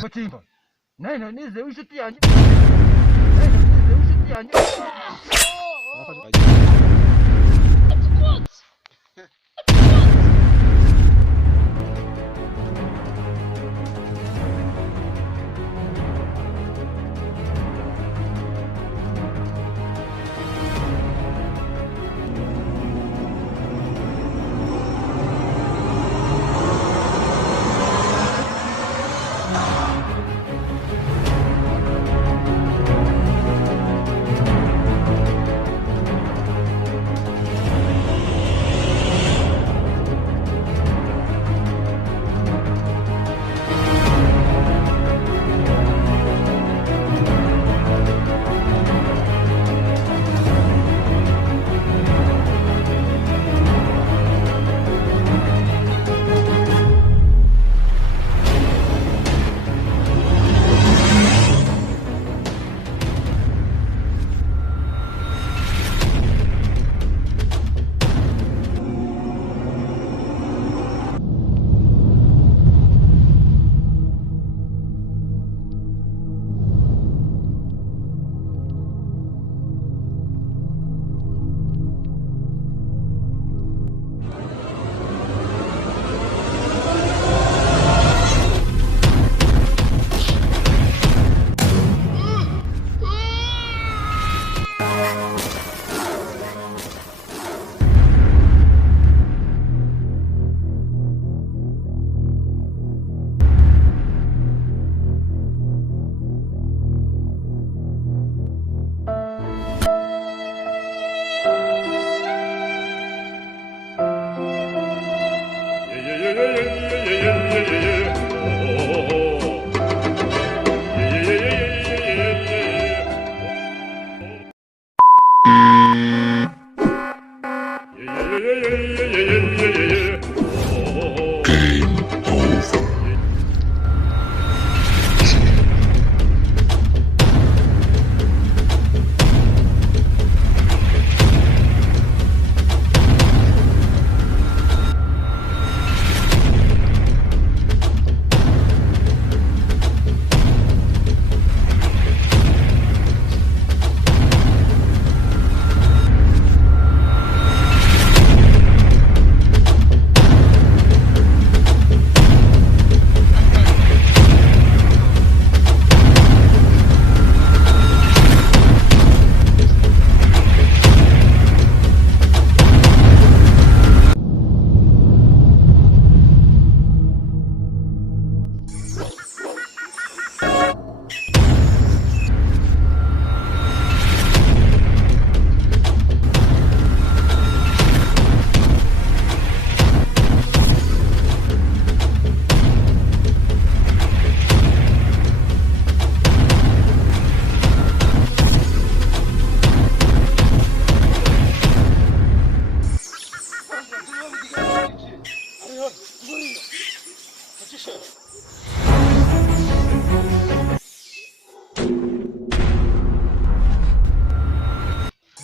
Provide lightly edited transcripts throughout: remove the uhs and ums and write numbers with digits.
Kutimba. Naina nize inshuti yanjye. Naina nize inshuti yanjye.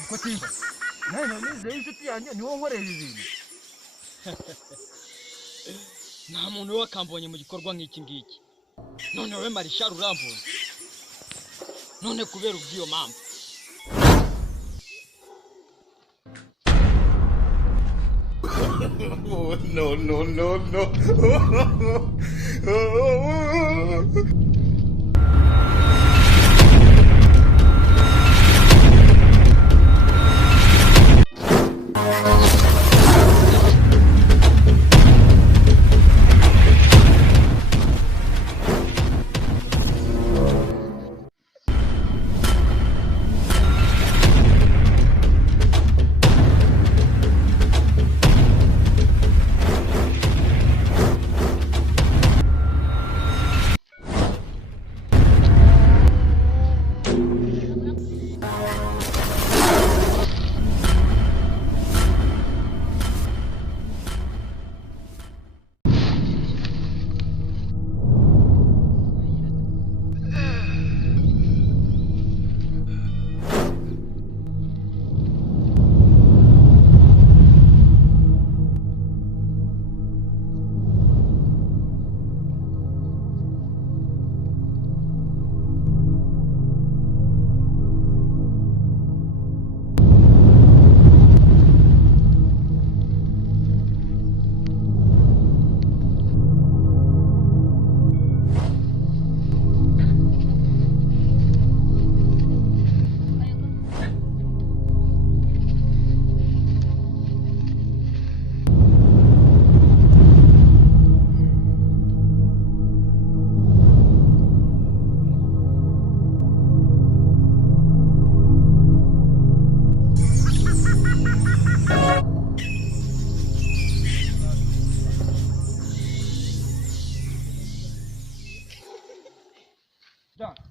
Kutimba. Naina nize inshuti yanjye niwo nkorera ibintu. Nta muntu wakambonye mu gikorwa nk'iki ngiki. None we Marishal urambonye. None kubera ubwiyo mpamvu. Oh, no, no, no, no.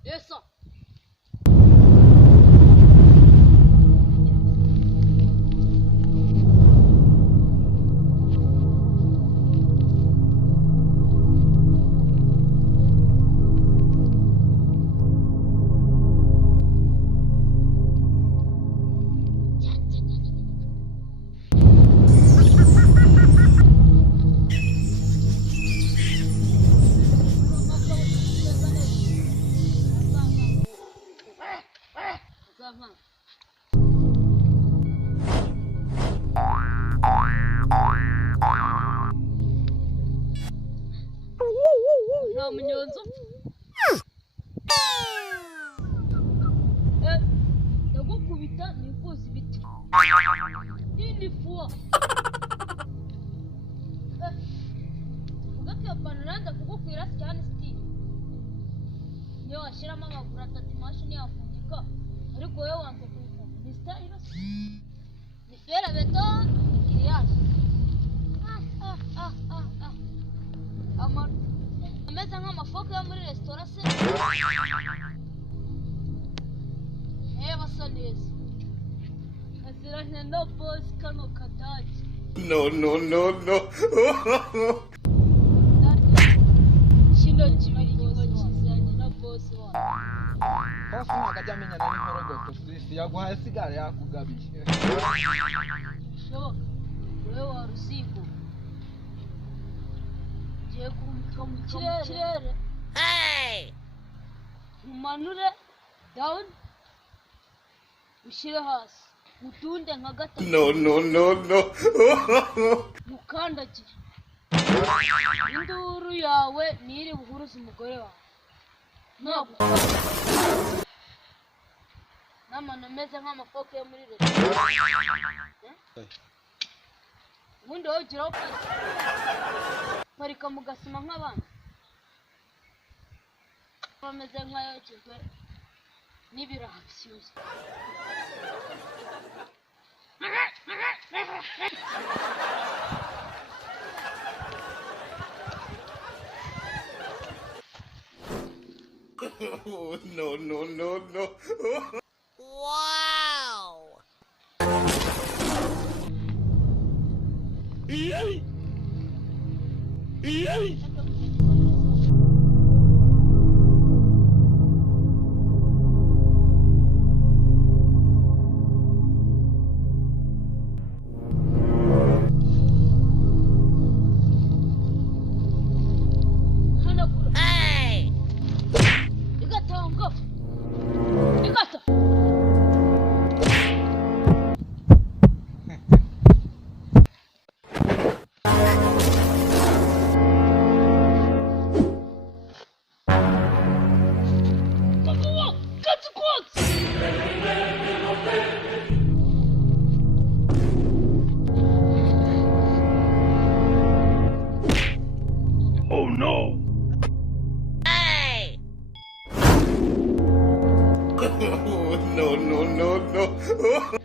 Yesa. Nta munyonzo ndagukubita nikuza ibiti nindi fuwa ugakiyapanuranda kugukwira cyane sitiri niyo washyiramo amaguru atatu imashini yafungika ariko wowe wanze kuyifunga ni sitayiro ni fera beto ni kiriyaje ameze nk'amafoke yo muri resitora se basa neza aziranye na bosi kano kadage No, no, no, no. kino kibiri kiba kizanye na bosi wawe Bosi ntabwo ajya amenya na n'inkorogoko sisi yaguhaye sigara yakugabiye. bishoboka wowe wa rusigo ugiye kumurika mu kirere umanure down ushyire hasi utunde nka gatatu No, no, no, no. mukandagire induru yawe niri buhuruze umugore wawe ntabwo n'amano ameze nk'amafoke yo muri resitora ubundi wowe ugiraho parika mugasima nk'abana bameze nk'ayokejwe n'ibiraha bishyushye Oh, no, no, no, no. Wow! Hey! Igatongo igata Hey! Oh, no, no, no, no.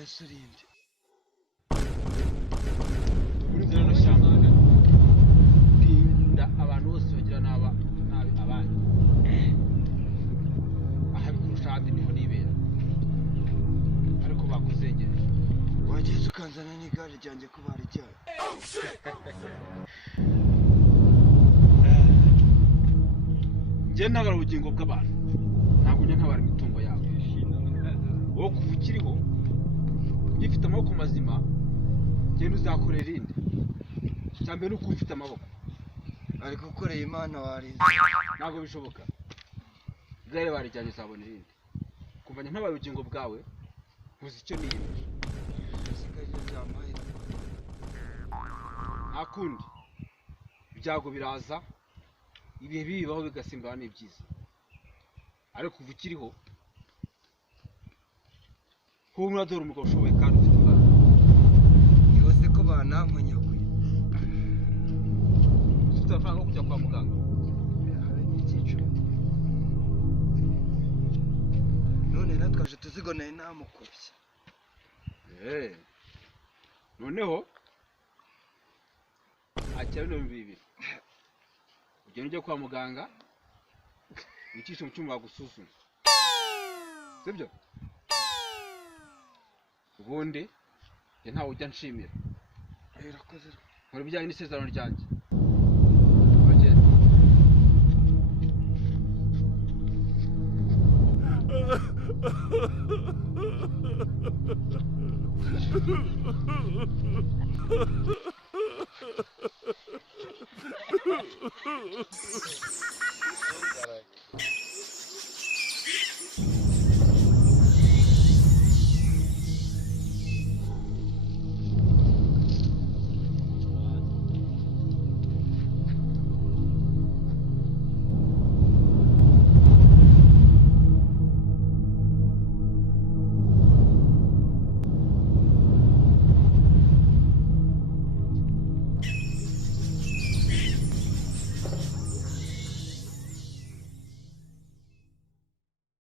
yasurimbye muri rino shyamba rinda abantu bose bagira nabi abandi aha bikurusha ahandi niho nibera ariko bakuzengera wageze ukanzana n'igare ryanjye ko barijyanye njye ntabara ubugingo bw'abantu ntabwo njya ntabara imitungo yabo wowe kuva ukiriho ugifite amaboko mazima genda uzakorera irindi cyambere nuko ufite amaboko ariko ukoreye Imana warinze ntabwo bishoboka igare barijyanye uzabona irindi kumva njye ntabaye ubugingo bwawe nkuzi icyo niyemeje usigaje byambaye nta kundi ibyago biraza ibihe bibaho bigasimbura n'ibyiza ariko kuva ukiriho humura dore umugabo ushoboye kandi ufite imbaraga yose ko banampunyaguye ufite amafaranga yo kujya kwa muganga hari n'icyiciro none natwaje tuzigo nari namukubye noneho akira 200 ugenda ujya kwa muganga wicisha mu cyuma bagusuzuma sibyo ubundi njye ntawe ujya nshimira irakoze nkora ibijyanye n'isezerano ryanjye